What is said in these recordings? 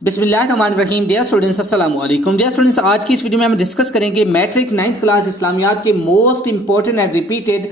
बिस्मिल्लाहिर्रहमानिर्रहीम। Dear students, अस्सलाम वालेकुम। डियर स्टूडेंट्स, आज की इस वीडियो में हम डिस्कस करेंगे मैट्रिक 9th क्लास इस्लामियात के मोस्ट इंपॉर्टेंट एंड रिपीटेड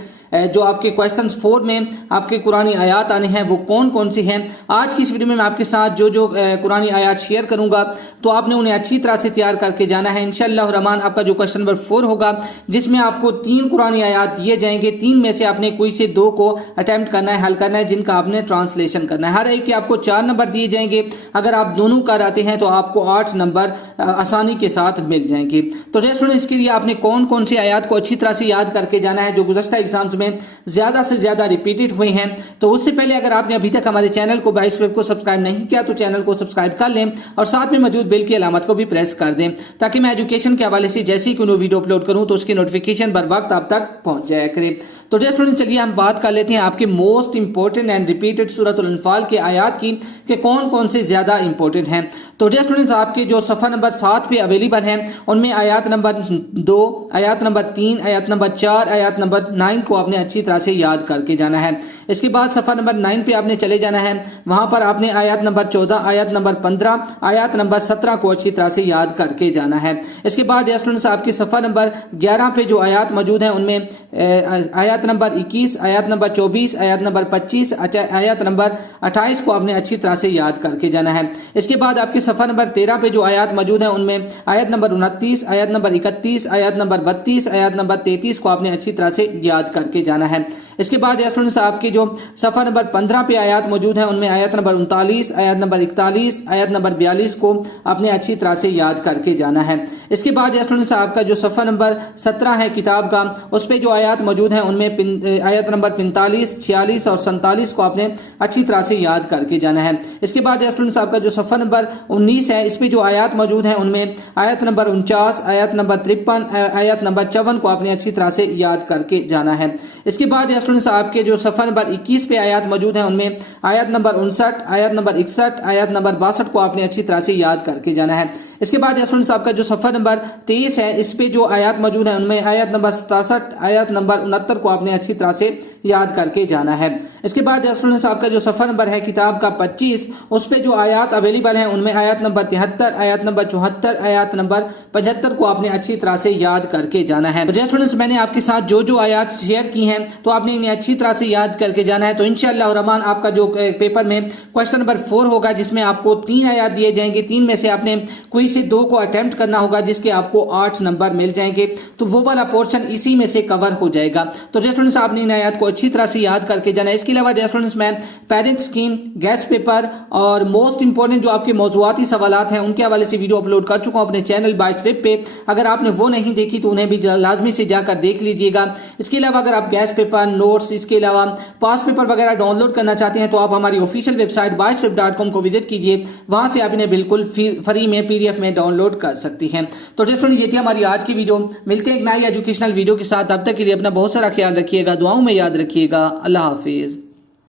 जो आपके क्वेश्चन 4 में आपके कुरानी आयात आने हैं वो कौन कौन से हैं। आज की इस वीडियो में मैं आपके साथ जो कुरानी आयात शेयर करूंगा तो आपने उन्हें अच्छी तरह से तैयार करके जाना है। इंशाअल्लाह रहमान आपका जो क्वेश्चन नंबर 4 होगा जिसमें आपको 3 कुरानी आयात दिए जाएंगे, 3 में से आपने कोई से 2 को अटेम्प्ट करना है, हल करना है, जिनका आपने ट्रांसलेशन करना है। हर एक के आपको 4 नंबर दिए जाएंगे। अगर आप दोनों कर आते हैं तो आपको 8 नंबर आसानी के साथ मिल जाएंगे। तो स्टूडेंट, इसके लिए आपने कौन कौन सी आयात को अच्छी तरह से याद करके जाना है जो गुज़श्ता एग्जाम्स में ज्यादा से ज्यादा रिपीटेड हुए हैं। तो उससे पहले अगर आपने अभी तक हमारे चैनल को बाइस वेब को सब्सक्राइब नहीं किया तो चैनल को सब्सक्राइब कर लें और साथ में मौजूद बेल की अलामत को भी प्रेस कर दें ताकि मैं एजुकेशन के हवाले से जैसे ही कोई वीडियो अपलोड करूं तो उसकी नोटिफिकेशन बर वक्त आप तक पहुंच जाया करे। तो स्टूडेंट, चलिए हम बात कर लेते हैं आपके मोस्ट इंपॉर्टेंट एंड रिपीटेड सूरतुल अनफाल के आयात की कि कौन कौन से ज्यादा इंपॉर्टेंट हैं। तो स्टूडेंट्स, आपके जो सफ़ा नंबर 7 पे अवेलेबल हैं उनमें आयात नंबर 2, आयात नंबर 3, आयात नंबर 4, आयात नंबर 9 को आपने अच्छी तरह से याद करके जाना है। इसके बाद सफ़ा नंबर 9 पे आपने चले जाना है, वहां पर आपने आयात नंबर 14, आयात नंबर 15, आयात नंबर 17 को अच्छी तरह से याद करके जाना है। इसके बाद स्टूडेंट्स, आपके सफ़ा नंबर 11 पे जो आयात मौजूद हैं उनमें आयात नंबर 21, आयात नंबर 24, आयात नंबर 25, आयात नंबर 28 को आपने अच्छी तरह से याद करके जाना है। इसके बाद आपके सफ़ा नंबर 13 पे जो आयात मौजूद हैं उनमें आयत नंबर 29, आयत नंबर 31, आयत नंबर 32, आयत नंबर 33 को आपने अच्छी तरह से याद करके जाना है। इसके बाद स्टूडेंट्स, आपके जो सफ़ा नंबर 15 पे आयात मौजूद हैं उनमें आयत नंबर 39, आयत नंबर 41, आयत नंबर 42 को आपने अच्छी तरह से याद करके जाना है। इसके बाद स्टूडेंट्स, आपका जो सफ़ा नंबर 17 है किताब का उस पर जो आयात मौजूद हैं उनमें आयत नंबर 45, 46 और 47 को आपने अच्छी तरह से याद करके जाना है। इसके बाद स्टूडेंट्स, आपका जो सफ़ा नंबर 19 है इस पे जो आयात मौजूद हैं उनमें आयत नंबर 49, आयत नंबर 53, आयत नंबर 54 को आपने अच्छी तरह से याद करके जाना है। इसके बाद स्टूडेंट्स, आपके जो सफ़ा नंबर 21 पे आयत मौजूद हैं उनमें आयत नंबर 59, आयत नंबर 61, आयत नंबर 62 को आपने अच्छी तरह से याद करके जाना है। इसके बाद स्टूडेंट्स, आपका जो सफ़ा नंबर 23 है इस पे जो आयत मौजूद है उनमें आयत नंबर 67, आयत नंबर 69 को आपने अच्छी तरह से याद करके जाना है। इसके बाद स्टूडेंट्स, आपका जो सफ़ा नंबर है किताब का 25 उस पे जो आयत अवेलेबल हैं उनमें आयत नंबर 73, आयत नंबर 74, आयत नंबर 75 को आपने अच्छी तरह से याद करके जाना है। तो स्टूडेंट्स, मैंने आपके साथ जो आयत शेयर की हैं तो आपने इन्हें अच्छी तरह से याद करके जाना है। तो इंशाअल्लाह रहमान आपका जो पेपर में क्वेश्चन नंबर 4 होगा जिसमें आपको 3 आयत दिए जाएंगे, 3 में से आपने कोई से 2 को अटेम्प्ट करना होगा जिसके आपको 8 नंबर मिल जाएंगे। तो वो वाला पोर्शन इसी में से कवर हो जाएगा। तो स्टूडेंट्स, आपने इन आयत को अच्छी तरह से याद करके जाना है। इसके अलावा स्टूडेंट्स, मैं पेरेंट स्कीम, गैस पेपर और मोस्ट इंपॉर्टेंट जो आपके मौजूआती सवालात हैं उनके हवाले से वीडियो अपलोड कर चुका हूं अपने चैनल बाइस वेब पे। अगर आपने वो नहीं देखी तो उन्हें भी लाजमी से जाकर देख लीजिएगा। इसके अलावा अगर आप गैस पेपर, नोट्स, इसके अलावा पास पेपर वगैरह डाउनलोड करना चाहते हैं तो आप हमारी ऑफिशियल वेबसाइट baisweb.com को विजिट कीजिए, वहां से आप इन्हें बिल्कुल फ्री में PDF में डाउनलोड कर सकती हैं। तो स्टूडेंट, ये थी हमारी आज की वीडियो। मिलते हैं एक नई एजुकेशनल वीडियो के साथ। तब तक के लिए अपना बहुत सारा ख्याल रखिएगा, दुआओं में याद रखिएगा। अल्लाह हाफिज।